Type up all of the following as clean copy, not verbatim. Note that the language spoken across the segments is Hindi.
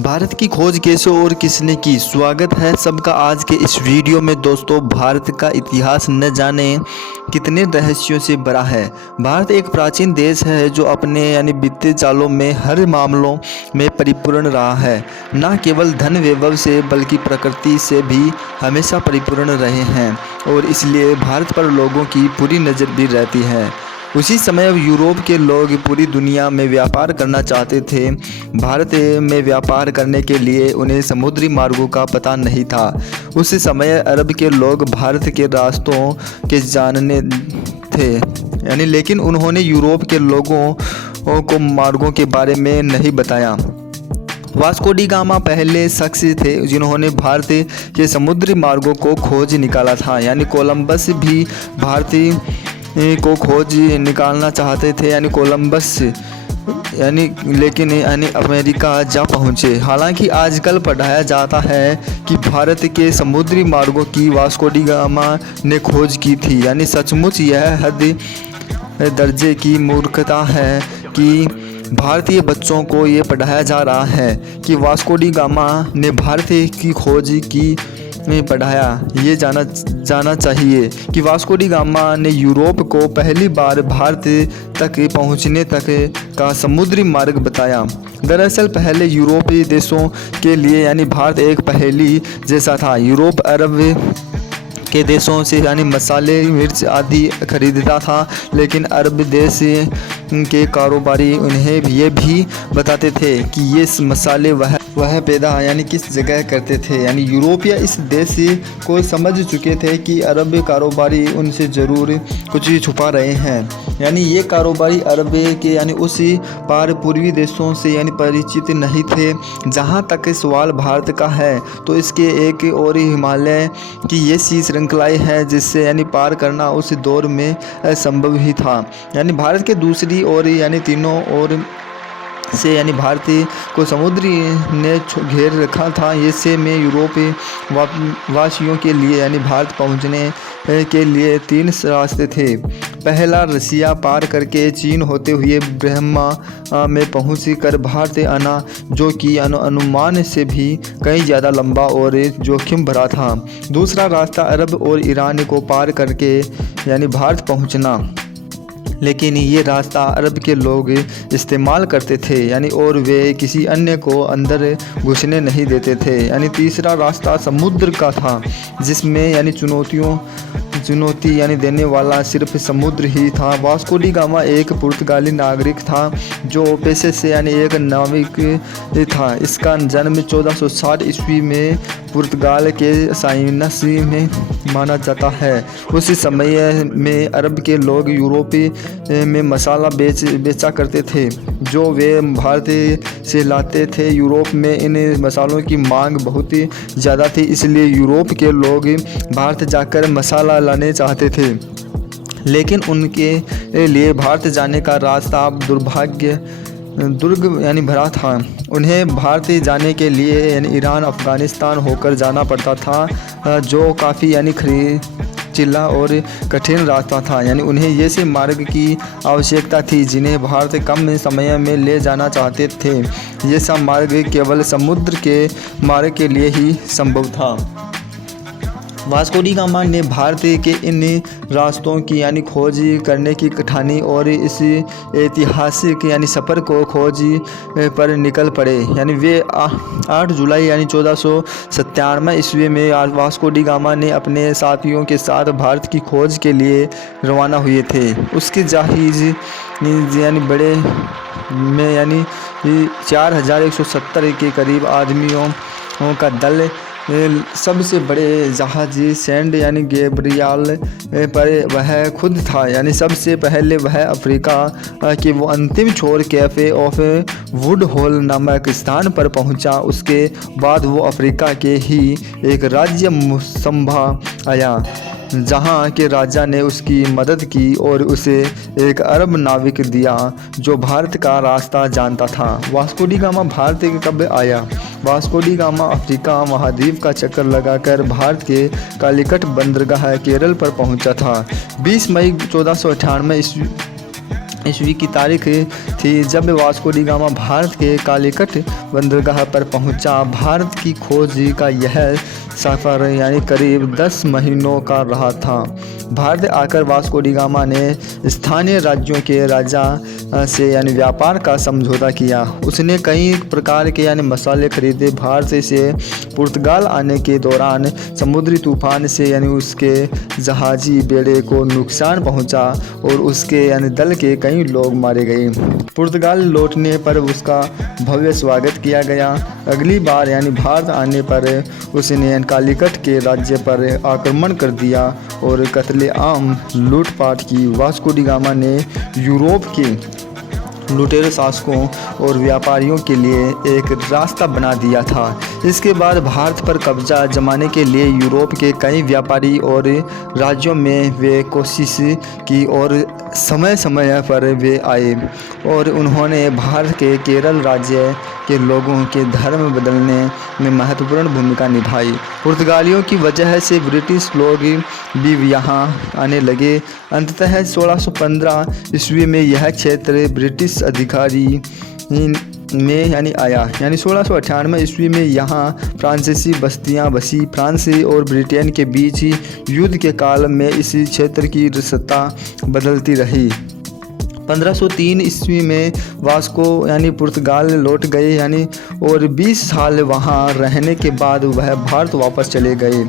भारत की खोज कैसे और किसने की। स्वागत है सबका आज के इस वीडियो में। दोस्तों, भारत का इतिहास न जाने कितने रहस्यों से भरा है। भारत एक प्राचीन देश है जो अपने बीते चालों में हर मामलों में परिपूर्ण रहा है। न केवल धन वैभव से बल्कि प्रकृति से भी हमेशा परिपूर्ण रहे हैं और इसलिए भारत पर लोगों की पूरी नज़र भी रहती है। उसी समय यूरोप के लोग पूरी दुनिया में व्यापार करना चाहते थे। भारत में व्यापार करने के लिए उन्हें समुद्री मार्गों का पता नहीं था। उस समय अरब के लोग भारत के रास्तों के जानने थे लेकिन उन्होंने यूरोप के लोगों को मार्गों के बारे में नहीं बताया। वास्को डी गामा पहले शख्स थे जिन्होंने भारत के समुद्री मार्गों को खोज निकाला था। कोलंबस भी भारतीय को खोज निकालना चाहते थे। कोलंबस लेकिन अमेरिका जा पहुँचे। हालांकि आजकल पढ़ाया जाता है कि भारत के समुद्री मार्गों की वास्को डी गामा ने खोज की थी। सचमुच यह हद दर्जे की मूर्खता है कि भारतीय बच्चों को ये पढ़ाया जा रहा है कि वास्को डी गामा ने भारत की खोज की पढ़ाया। ये जाना चाहिए कि वास्को डी गामा ने यूरोप को पहली बार भारत तक पहुंचने तक का समुद्री मार्ग बताया। दरअसल पहले यूरोपीय देशों के लिए भारत एक पहेली जैसा था। यूरोप अरब के देशों से मसाले, मिर्च आदि खरीदता था, लेकिन अरब देश के कारोबारी उन्हें ये भी बताते थे कि ये मसाले वह पैदा किस जगह करते थे। यूरोपीय इस देश को समझ चुके थे कि अरब कारोबारी उनसे ज़रूर कुछ छुपा रहे हैं। ये कारोबारी अरब के उसी पार पूर्वी देशों से परिचित नहीं थे। जहाँ तक सवाल भारत का है तो इसके एक और हिमालय की ये सी श्रृंखलाएँ हैं जिससे पार करना उस दौर में असंभव ही था। भारत के दूसरी ओर तीनों ओर से भारतीय को समुद्री ने घेर रखा था। इससे में यूरोप वासियों के लिए भारत पहुंचने के लिए तीन रास्ते थे। पहला रसिया पार करके चीन होते हुए ब्रह्मा में पहुँच कर भारत आना, जो कि अनुमान से भी कहीं ज़्यादा लंबा और जोखिम भरा था। दूसरा रास्ता अरब और ईरान को पार करके भारत पहुँचना, लेकिन ये रास्ता अरब के लोग इस्तेमाल करते थे और वे किसी अन्य को अंदर घुसने नहीं देते थे। तीसरा रास्ता समुद्र का था जिसमें चुनौती देने वाला सिर्फ समुद्र ही था। वास्को डी गामा एक पुर्तगाली नागरिक था जो पेशे से एक नाविक था। इसका जन्म 1460 ईस्वी में पुर्तगाल के साइनस में माना जाता है। उस समय में अरब के लोग यूरोपी में मसाला बेचा करते थे जो वे भारत से लाते थे। यूरोप में इन मसालों की मांग बहुत ही ज़्यादा थी, इसलिए यूरोप के लोग भारत जाकर मसाला लाने चाहते थे, लेकिन उनके लिए भारत जाने का रास्ता दुर्ग भरा था। उन्हें भारत जाने के लिए ईरान, अफ़गानिस्तान होकर जाना पड़ता था, जो काफ़ी चिल्ला और कठिन रास्ता था। उन्हें ये से मार्ग की आवश्यकता थी जिन्हें भारत कम समय में ले जाना चाहते थे। ये सब मार्ग केवल समुद्र के मार्ग के लिए ही संभव था। वास्को डी गामा ने भारत के इन रास्तों की खोज करने की कठानी और इस ऐतिहासिक सफ़र को खोज पर निकल पड़े। वे 8 जुलाई 1497 ईस्वी में वास्को डी गामा ने अपने साथियों के साथ भारत की खोज के लिए रवाना हुए थे। उसके जहाज़ बड़े में 4170 के करीब आदमियों का दल सबसे बड़े जहाज सेंट गैब्रियल पर वह खुद था। सबसे पहले वह अफ्रीका के वो अंतिम छोर कैफ़े ऑफ वुड होल नामक स्थान पर पहुंचा। उसके बाद वो अफ्रीका के ही एक राज्य मुसम्बा आया जहाँ के राजा ने उसकी मदद की और उसे एक अरब नाविक दिया जो भारत का रास्ता जानता था। वास्को डी गामा भारत कब आया? वास्को डी गामा अफ्रीका महाद्वीप का चक्कर लगाकर भारत के कालीकट बंदरगाह केरल पर पहुंचा था। 20 मई 1498 ईस्वी की तारीख थी जब वास्को डी गामा भारत के कालीकट बंदरगाह पर पहुंचा। भारत की खोज का यह सफ़र यानी करीब 10 महीनों का रहा था। भारत आकर वास्को डी गामा ने स्थानीय राज्यों के राजा से यानी व्यापार का समझौता किया। उसने कई प्रकार के यानी मसाले खरीदे। भारत से पुर्तगाल आने के दौरान समुद्री तूफान से यानी उसके जहाजी बेड़े को नुकसान पहुंचा और उसके यानी दल के कई लोग मारे गए। पुर्तगाल लौटने पर उसका भव्य स्वागत किया गया। अगली बार यानी भारत आने पर उसने कालीकट के राज्य पर आक्रमण कर दिया और कत्लेआम लूटपाट की। वास्को डी गामा ने यूरोप के लुटेरे शासकों और व्यापारियों के लिए एक रास्ता बना दिया था। इसके बाद भारत पर कब्जा जमाने के लिए यूरोप के कई व्यापारी और राज्यों में वे कोशिश की और समय समय पर वे आए और उन्होंने भारत के केरल राज्य के लोगों के धर्म बदलने में महत्वपूर्ण भूमिका निभाई। पुर्तगालियों की वजह से ब्रिटिश लोग भी यहाँ आने लगे। अंततः 1615 ईस्वी में यह क्षेत्र ब्रिटिश अधिकारी में यानी आया। यानी 1698 ईस्वी में यहाँ फ्रांसीसी बस्तियाँ बसी। फ्रांस और ब्रिटेन के बीच युद्ध के काल में इस क्षेत्र की सत्ता बदलती रही। 1503 ईस्वी में वास्को यानी पुर्तगाल लौट गए यानी और 20 साल वहाँ रहने के बाद वह भारत वापस चले गए।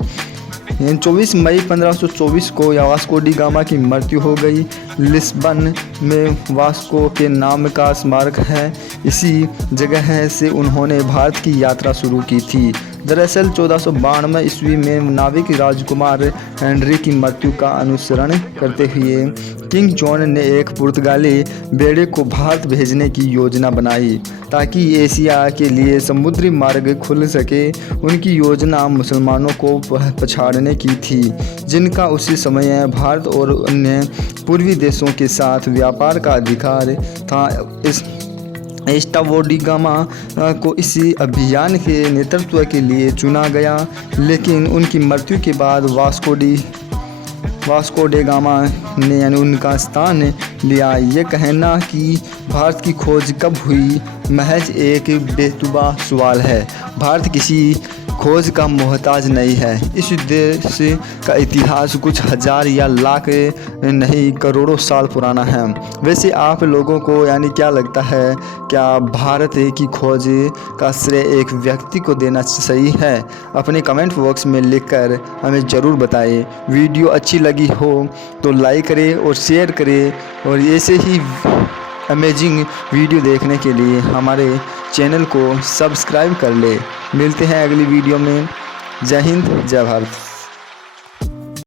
24 मई 1524 को वास्को डी गामा की मृत्यु हो गई। लिस्बन में वास्को के नाम का स्मारक है। इसी जगह से उन्होंने भारत की यात्रा शुरू की थी। दरअसल 1492 ईस्वी में नाविक राजकुमार हेनरी की मृत्यु का अनुसरण करते हुए किंग जॉन ने एक पुर्तगाली बेड़े को भारत भेजने की योजना बनाई ताकि एशिया के लिए समुद्री मार्ग खुल सके। उनकी योजना मुसलमानों को पछाड़ने की थी, जिनका उसी समय भारत और अन्य पूर्वी देशों के साथ व्यापार का अधिकार था। वास्को डी गामा को इसी अभियान के नेतृत्व के लिए चुना गया, लेकिन उनकी मृत्यु के बाद वास्को डे गामा ने यानी उनका स्थान लिया। ये कहना कि भारत की खोज कब हुई महज एक बेतुबा सवाल है। भारत किसी खोज का मोहताज नहीं है। इस देश का इतिहास कुछ हजार या लाख नहीं करोड़ों साल पुराना है। वैसे आप लोगों को यानी क्या लगता है, क्या भारत की खोज का श्रेय एक व्यक्ति को देना सही है? अपने कमेंट बॉक्स में लिखकर हमें ज़रूर बताएं। वीडियो अच्छी लगी हो तो लाइक करें और शेयर करें और ऐसे ही अमेजिंग वीडियो देखने के लिए हमारे चैनल को सब्सक्राइब कर ले। मिलते हैं अगली वीडियो में। जय हिंद, जय भारत।